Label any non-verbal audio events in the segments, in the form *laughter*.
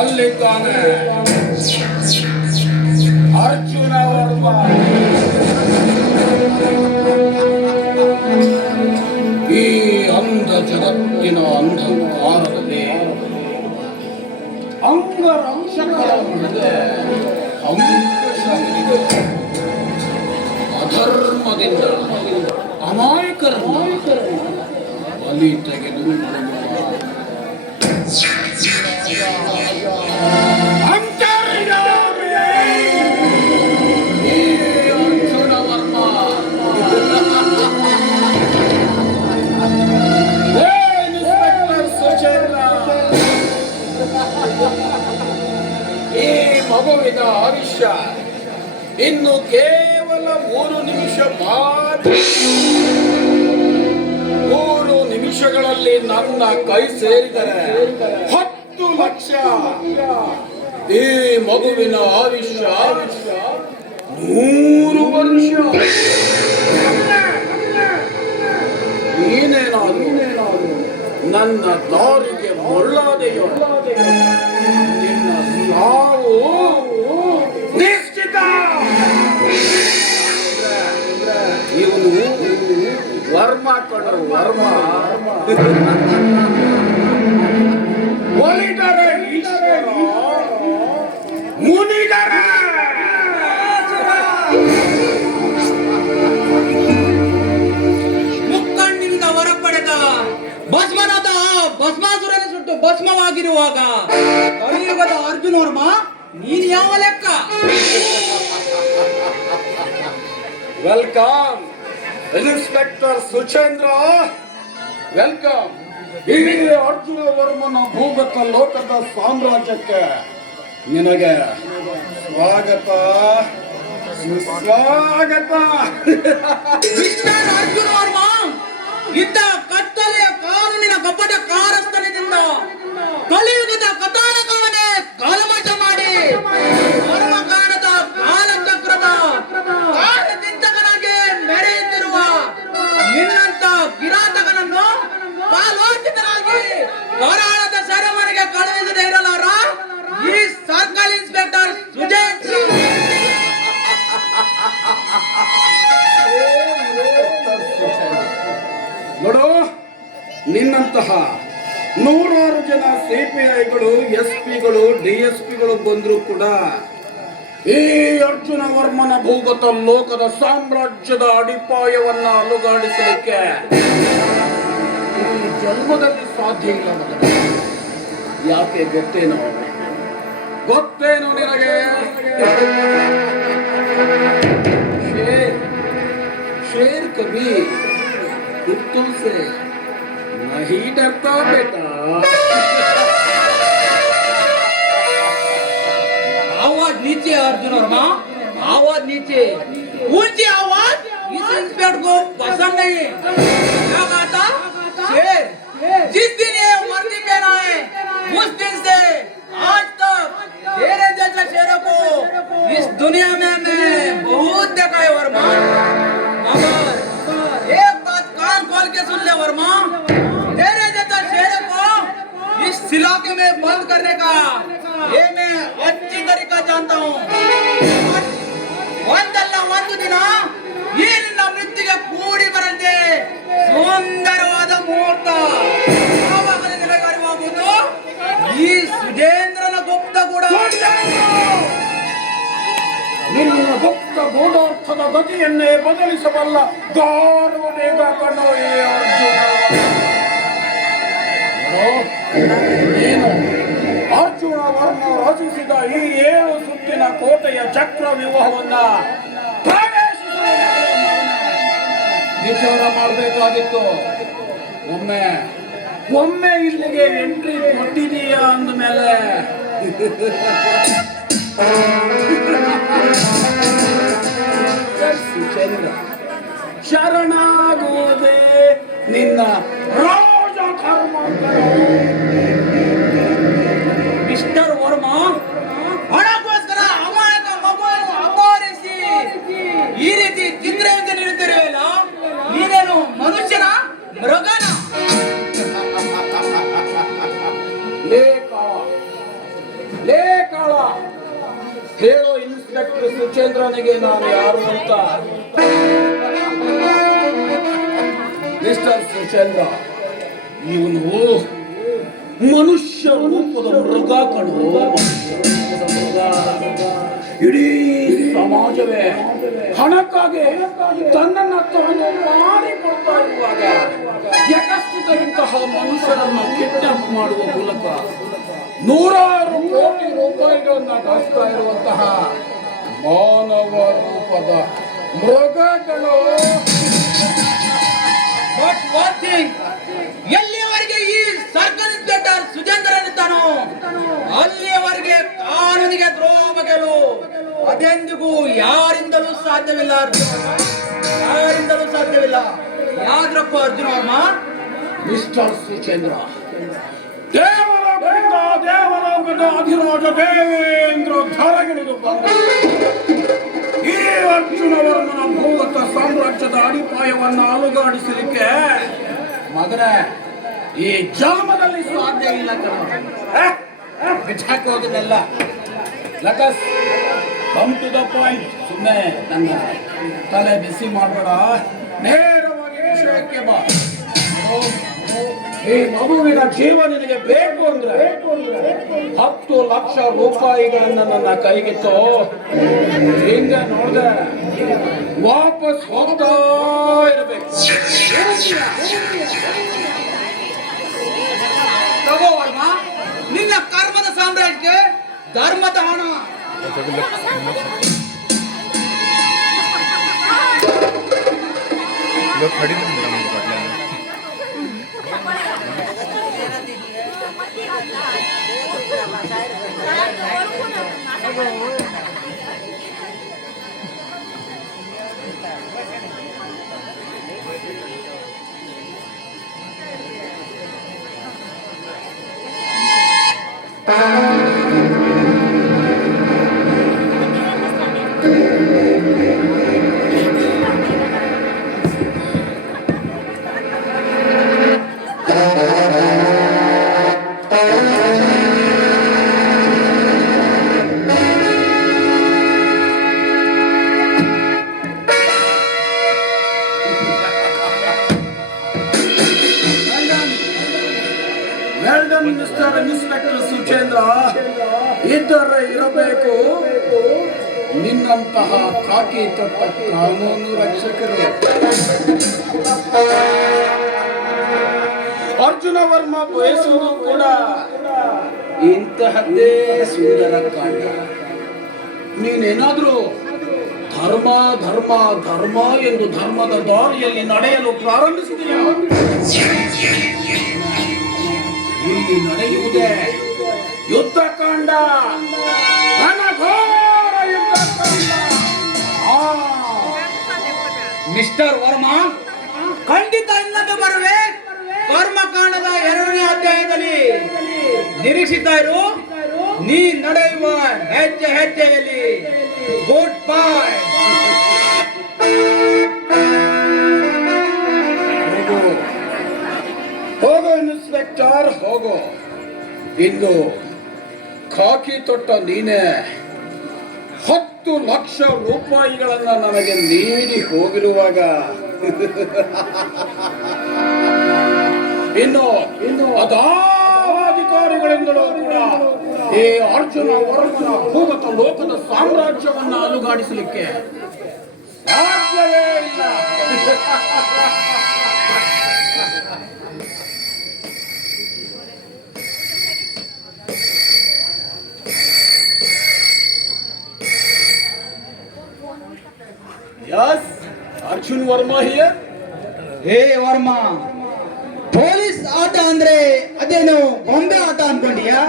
ಅಲ್ಲಿದ್ದಾನೆ ಅರ್ಜುನ ವರ್ಮ ಈ ಅಂಧ ಜಗತ್ತಿನ ಅಂಧಕಾರದಲ್ಲಿ ಅಂಗರಂಶಗಳ ಅಂಕುಶವಿದೆ. ಅಧರ್ಮದಿಂದ ಅಮಾಯಕರ ಬಲಿ ತೆಗೆದು ಈ ಮಗುವಿನ ಆಯುಷ್ಯ ಇನ್ನು ಕೇವಲ ಮೂರು ನಿಮಿಷ ಮಾತ್ರ. ಮೂರು ನಿಮಿಷಗಳಲ್ಲಿ ನನ್ನ ಕೈ ಸೇರಿದರೆ ಹತ್ತು ಲಕ್ಷ. ಈ ಮಗುವಿನ ಆಯುಷ್ಯ ಮೂರು ವರ್ಷ. ನೀನೇನಾದ್ರು ನನ್ನ ದಾರಿಗೆ ಮುಳ್ಳಾದೆಯೋ ನಿನ್ನ ಸಾವು ನಿಶ್ಚಿತ ಇವನು ವರ್ಮ ಕಣ್ಣು ವರ್ಮ ಭಸ್ಮವಾಗಿರುವಾಗ ಕಲಿಯುಗದ ಅರ್ಜುನ ವರ್ಮ ನೀನ್ ಯಾವ ಲೆಕ್ಕ? Welcome inspector Suchendra welcome Arjuna ವರ್ಮನ ಭೂಗತ ಲೋಕದ ಸಾಮ್ರಾಜ್ಯಕ್ಕೆ ನಿನಗೆ ಸ್ವಾಗತ. ಸ್ವಾಗತ ಮಿಸ್ಟರ್ ಅರ್ಜುನ ವರ್ಮ ಇದ್ದ ಕಪಟ ಕಾರಸ್ಥನದಿಂದ ಕಲಿಯುಗದ ಕಥಾನಕವನ್ನೇ ಕಾಲಮಟ್ಟ ಮಾಡಿ. ಕರ್ಮಕಾಂಡದ ಕಾಲಚಕ್ರದ ಕಾರ್ಯಚಿಂತಕನಾಗಿ ಮೆರೆಯುತ್ತಿರುವ ನಿನ್ನಂತ ಕಿರಾತಕನನ್ನು ಕಾಲೋಚಿತನಾಗಿ ಕರಾಳದ ಸೆರೆಮನೆಗೆ ಕಳುಹಿಸದೆ ಇರಲಾರ? ಈ ಸರ್ಕಲ್ ಇನ್ಸ್ಪೆಕ್ಟರ್ ಸುಜಯ್ *laughs* ನೋಡು ನಿನ್ನಂತಹ ನೂರಾರು ಜನ ಸಿ ಪಿ ಐಗಳು ಎಸ್ ಪಿಗಳು ಡಿ ಎಸ್ ಪಿಗಳು ಬಂದರೂ ಕೂಡ ಈ ಅರ್ಜುನ ವರ್ಮನ ಭೂಗತ ಲೋಕದ ಸಾಮ್ರಾಜ್ಯದ ಅಡಿಪಾಯವನ್ನ ಅಲುಗಾಡಿಸಲಿಕ್ಕೆ ಜನ್ಮದಲ್ಲಿ ಸಾಧ್ಯ ಇಲ್ಲ ಯಾಕೆ ಗೊತ್ತೇನೋ? ಗೊತ್ತೇನೋ ನಿನಗೆ? ಶೇರ್ ಶೇರ್ ಉತ್ತಮ ಗುರ್ತುಲ್ಸೆ नहीं डरता बेटा। आवाज़ नीचे, अर्जुन और माँ। आवाज़ नीचे। ऊँची आवाज़, इस इंस्पेक्टर को पसंद नहीं। क्या कहा जिस दिन बंद करने का ये मैं अच्छी तरीका जानता हूँ ಒಂದಲ್ಲ ಒಂದು ದಿನ ಈ ನಿನ್ನ ಮೃತ್ಯುಗೆ ಕೂಡಿ ಬರಂತೆ ಸುಂದರವಾದ ಮುಹೂರ್ತ ಯಾವಾಗಲೇ ನೆರವೇರುವುದು ಈ ಸುಜೇಂದ್ರನ ಗುಪ್ತ ಕೂಡ ನಿನ್ನ ಗುಪ್ತ ಗೂಢಾರ್ಥದ ಗತಿಯನ್ನೇ ಬದಲಿಸಬಲ್ಲ ಗಾರುವ ಬೇಗ ಕಣ್ಣೋ ಈ ಅರ್ಜುನ ಕೋಟೆಯ ಚಕ್ರ ವ್ಯೂಹವನ್ನ ವಿಚಾರ ಮಾಡಬೇಕಾಗಿತ್ತು. ಒಮ್ಮೆ ಒಮ್ಮೆ ಇಲ್ಲಿಗೆ ಎಂಟ್ರಿ ಕೊಟ್ಟಿದೀಯಾ ಅಂದಮೇಲೆ ಶರಣಾಗುವುದೇ ನಿನ್ನ ರಾಜ ಧರ್ಮ. ಸುಚೇಂದ್ರನಿಗೆ ನಾನು ಯಾರು ಅಂತ ಮಿಸ್ಟರ್ ಸುಚೇಂದ್ರ ಇವನು ಮನುಷ್ಯ ರೂಪದ ಮೃಗ ಕಣು. ಇಡೀ ಸಮಾಜವೇ ಹಣಕ್ಕಾಗಿ ತನ್ನನ್ನ ತಾನು ಮಾಡಿಕೊಳ್ತಾ ಇರುವಾಗ ಯಕಶ್ಚಿತ ಇಂತಹ ಮನುಷ್ಯರನ್ನು ಕಿಡ್ನಾಪ್ ಮಾಡುವ ಮೂಲಕ ನೂರಾರು ಕೋಟಿ ರೂಪಾಯಿಗಳನ್ನ ಗಳಿಸ್ತಾ ಇರುವಂತಹ ಮಾನವ ರೂಪದ ಮೃಗಗಳು. ಎಲ್ಲಿಯವರೆಗೆ ಈ ಸರ್ಕಲ್ ಸುಜೇಂದ್ರನಿದ್ದಾನೋ ಅಲ್ಲಿಯವರೆಗೆ ಕಾನೂನಿಗೆ ದ್ರೋಹ ಬಗೆಯಲು ಅದೆಂದಿಗೂ ಯಾರಿಂದಲೂ ಸಾಧ್ಯವಿಲ್ಲ. ಯಾರಿಂದಲೂ ಸಾಧ್ಯವಿಲ್ಲ. ಯಾದ್ರಪ್ಪ ಅರ್ಜುನ ಮಿಸ್ಟರ್ ಸುಚೇಂದ್ರ ದೇವಲೋಕದ ಅಧಿರಾಜ ದೇವೇಂದ್ರ ಧರಗಿಳಿದು ಬಂದ ಈ ಅರ್ಜುನವರ್ಮನ ಭೂಗತ ಸಾಮ್ರಾಜ್ಯದ ಅಡಿಪಾಯವನ್ನು ಅಲುಗಾಡಿಸಲಿಕ್ಕೆ ಮಗನೇ, ಈ ಜನ್ಮದಲ್ಲಿ ಸಾಧ್ಯ ಇಲ್ಲ ಕಣಕೋದನ್ನೆಲ್ಲ ಲಕಸ್ ಕಮ್ ಟು ದ ಪಾಯಿಂಟ್ ಸುಮ್ಮನೆ ನನ್ನ ತಲೆ ಬಿಸಿ ಮಾಡಬೇಡ. ನೇರವಾಗಿ ವಿಷಯಕ್ಕೆ ಬಾ. ಈ ಮಗುವಿನ ಜೀವ ನಿನಗೆ ಬೇಕು ಅಂದ್ರೆ ಹತ್ತು ಲಕ್ಷ ರೂಪಾಯಿಗಳನ್ನ ನನ್ನ ಕೈಗಿತ್ತು ಹಿಂಗೆ ನೋಡ್ದೆ ವಾಪಸ್ ಹೋಗ್ತಾ ಇರಬೇಕು. ನಿನ್ನ ಕರ್ಮದ ಸಾಮ್ರಾಜ್ಯಕ್ಕೆ ಧರ್ಮದ ಹಣ लोग তারা ಇದ್ದರೆ ಇರಬೇಕು. ನಿನ್ನಂತಹ ಕಾಕಿ ತಪ್ಪ ಕಾನೂನು ರಕ್ಷಕರು. ಅರ್ಜುನ ವರ್ಮ ಬಯಸುವುದು ಕೂಡ ಇಂತಹದ್ದೇ ಸುಂದರ ಕಾಂಡ ನೀನೇನಾದ್ರೂ ಧರ್ಮ ಧರ್ಮ ಧರ್ಮ ಎಂದು ಧರ್ಮದ ದಾರಿಯಲ್ಲಿ ನಡೆಯಲು ಪ್ರಾರಂಭಿಸಿದೆಯಾ? ಇಲ್ಲಿ ನಡೆಯುವುದೇ ಯುದ್ಧಕಾಂಡ ಮಿಸ್ಟರ್ ವರ್ಮ, ಖಂಡಿತ ಇನ್ನೊಮ್ಮೆ ಬರುವೆ. ಕರ್ಮಕಾಂಡದ ಎರಡನೇ ಅಧ್ಯಾಯದಲ್ಲಿ ನಿರೀಕ್ಷಿತ ನೀ ನಡೆಯುವ ಹೆಜ್ಜೆ ಹೆಜ್ಜೆಯಲ್ಲಿ. ಗುಡ್ ಬಾಯ್ ಹೋಗು. ಇನ್ಸ್ಪೆಕ್ಟರ್ ಹೋಗೋ. ಇಂದು ಖಾಕಿ ತೊಟ್ಟ ನೀನೆ. ಹತ್ತು ಲಕ್ಷ ರೂಪಾಯಿಗಳನ್ನ ನನಗೆ ನೀಡಿ ಹೋಗಿರುವಾಗ. ಇನ್ನು ಇನ್ನು ಅದಾಧಿಕಾರಿಗಳಿಂದಲೂ ಕೂಡ ಈ ಅರ್ಜುನ ವರ್ಮನ ಭೂಗತ ಲೋಕದ ಸಾಮ್ರಾಜ್ಯವನ್ನ ಅಲುಗಾಡಿಸಲಿಕ್ಕೆ ಸಾಧ್ಯವೇ ಇಲ್ಲ. Arjun Varma here hey Varma police ಆಟ ಅಂದ್ರೆ ಅದೇನು ಬೊಂಬೆ ಆಟ ಅನ್ಕೊಂಡಿಯಾ?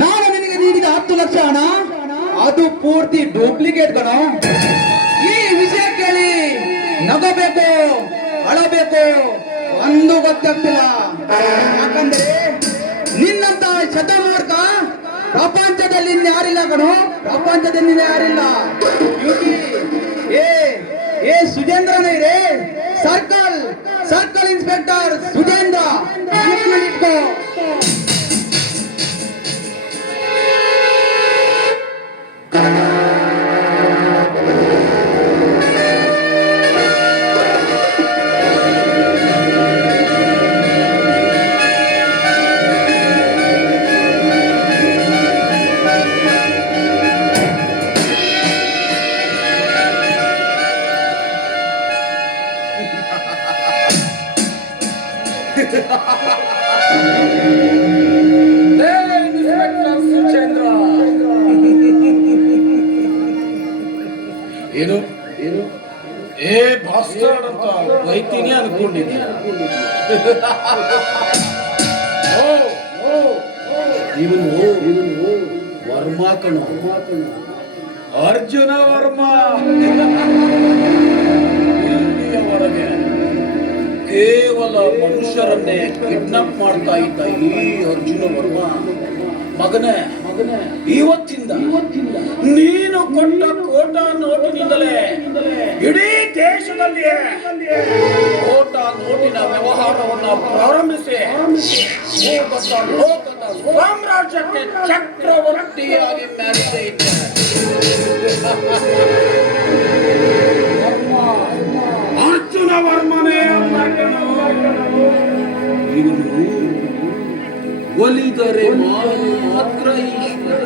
ನಾನು ನಿನಗೆ ನೀಡಿದ ಹತ್ತು ಲಕ್ಷ ಹಣ ಅದು ಪೂರ್ತಿ ಡೂಪ್ಲಿಕೇಟ್ ಕಣೋ. ಈ ವಿಷಯ ಕೇಳಿ ನಗಬೇಕು ಅಳಬೇಕು ಅಂದು ಗೊತ್ತಾಗ್ತಿಲ್ಲ. ಯಾಕಂದ್ರೆ ನಿನ್ನಂತ ಶತಮಾರ್ಕ ಪ್ರಪಂಚದಲ್ಲಿ ಇನ್ಯಾರಿಲ್ಲ ಕಣೋ ಪ್ರಪಂಚದಲ್ಲಿ ಯಾರಿಲ್ಲ ಯುಟಿ, ಏ ಏ ಸುಜೇಂದ್ರನೇ ರೇ ಸರ್ಕಲ್ ಸರ್ಕಲ್ ಇನ್ಸ್ಪೆಕ್ಟರ್ ಸುಜೇಂದ್ರ ಏ ಬಾಸ್ಟರ್ಡ್ ಅಂತ ಬೈತೀನಿ ಅನ್ಕೊಂಡಿದ್ದೆ ಓ, ಓ, ಇವನು ಇವನು ವರ್ಮ ಕಣ. ಅರ್ಜುನ ವರ್ಮ. ಇಲ್ಲಿಯವರೆಗೆ ಕೇವಲ ಮನುಷ್ಯರನ್ನೇ ಕಿಡ್ನಾಪ್ ಮಾಡ್ತಾ ಇದ್ದ ಈ ಅರ್ಜುನ ವರ್ಮ. ಮಗನೇ ಮಗನೇ ಇವತ್ತಿಂದ ಇವತ್ತಿಂದ ನೀನು ಕೊಟ್ಟ ಕೋಟ ನೋಟಿನಿಂದಲೇ ಇಡೀ ದೇಶದಲ್ಲಿ ಕೋಟ ನೋಟಿನ ವ್ಯವಹಾರವನ್ನ ಪ್ರಾರಂಭಿಸಿ. ಲೋಕದ ಲೋಕದ ಸಾಮ್ರಾಜ್ಯಕ್ಕೆ ಚಕ್ರವರ್ತಿಯಾಗಿ ಮೆರೆದೇ ಇದ್ದೇನೆ ವರ್ಮ ಅರ್ಜುನ ವರ್ಮನೇ ಅಲ್ಲ ಕಣೋ. ಇವನು ಒಲಿದರೆ ಮಾರು ಮಾತ್ರ ಈಶ್ವರ